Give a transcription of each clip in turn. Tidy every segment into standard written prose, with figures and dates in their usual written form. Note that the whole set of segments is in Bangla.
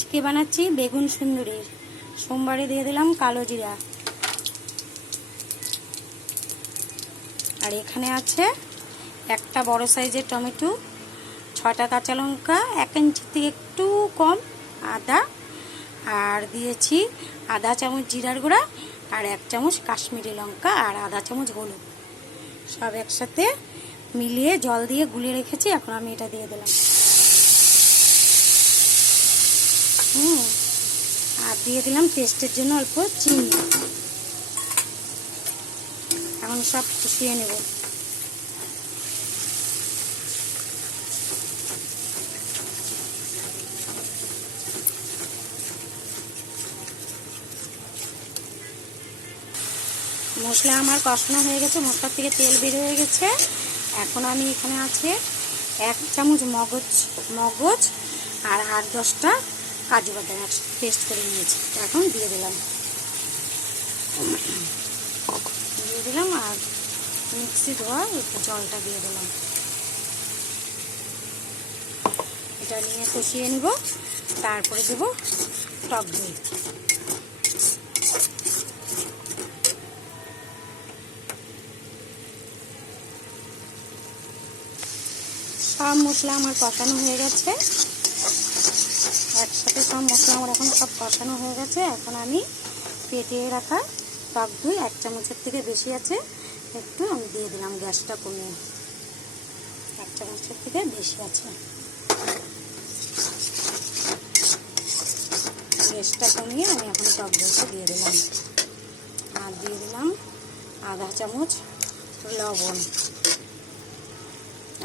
আজকে বানাচ্ছি বেগুন সুন্দরী। সোমবারে দিয়ে দিলাম কালো জিরা, আর এখানে আছে একটা বড় সাইজের টমেটো, 6টা কাঁচা লঙ্কা, 1 ইঞ্চির থেকে একটু কম আদা, আর দিয়েছি আধা চামচ জিরার গুঁড়া আর 1 চামচ কাশ্মীরি লঙ্কা আর আধা চামচ হলুদ, সব একসাথে মিলিয়ে জল দিয়ে গুলিয়ে রেখেছি। এখন আমি এটা দিয়ে দিলাম। আর দিয়ে দিলাম টেস্টের জন্য অল্প চিনি। এখন সব কষিয়ে নেব। মশলা আমার কষানো হয়ে গেছে, মশলার থেকে তেল বের হয়ে গেছে। এখন আমি এখানে আছে 1 চামচ মগজ আর 8-10টা কাজু বাদাম পেস্ট করে নিয়েছি। এখন দিয়ে দিলাম আর মিক্সি ধোয়া একটু জলটা দিয়ে দিলাম। এটা নিয়ে কষিয়ে নিব। তারপরে দেব টক দই। সব মশলা আমার কষানো হয়ে গেছে, একসাথে সব মশলা আমার এখন সব কষানো হয়ে গেছে। এখন আমি ফেটিয়ে রাখা টক দই 1 চামচের থেকে বেশি আছে, একটু আমি দিয়ে দিলাম। গ্যাসটা কমিয়ে 1 চামচের থেকে বেশি আছে, গ্যাসটা কমিয়ে আমি এখন টক দইটা দিয়ে দিলাম। আর দিয়ে দিলাম আধা চামচ লবণ,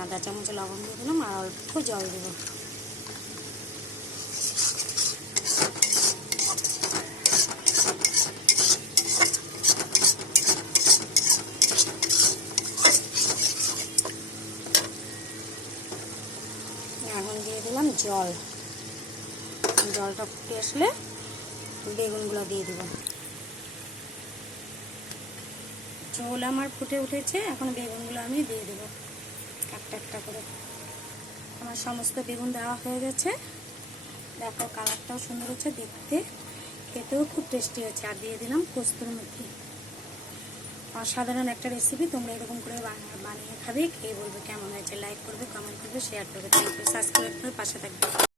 আধা চামচ লবণ দিয়ে দিলাম আর অল্প জল দেব। এখন দিয়ে দিলাম জল। জলটা ফুটে আসলে বেগুনগুলো দিয়ে দেব। ঝোল আমার ফুটে উঠেছে, এখন বেগুনগুলো আমি দিয়ে দেব একটা একটা করে। আমার সমস্ত বেগুন দেওয়া হয়ে গেছে। দেখো কালারটাও সুন্দর হচ্ছে, দেখতে খেতেও খুব টেস্টি হচ্ছে। আর দিয়ে দিলাম কস্তুরি মেথি। অসাধারণ একটা রেসিপি, তোমরা এরকম করে বানিয়ে খাবে, খেয়ে বলবে কেমন হয়েছে। লাইক করবে, কমেন্ট করবে, শেয়ার করবে। Thank you. সাবস্ক্রাইব করে পাশে থাকবে।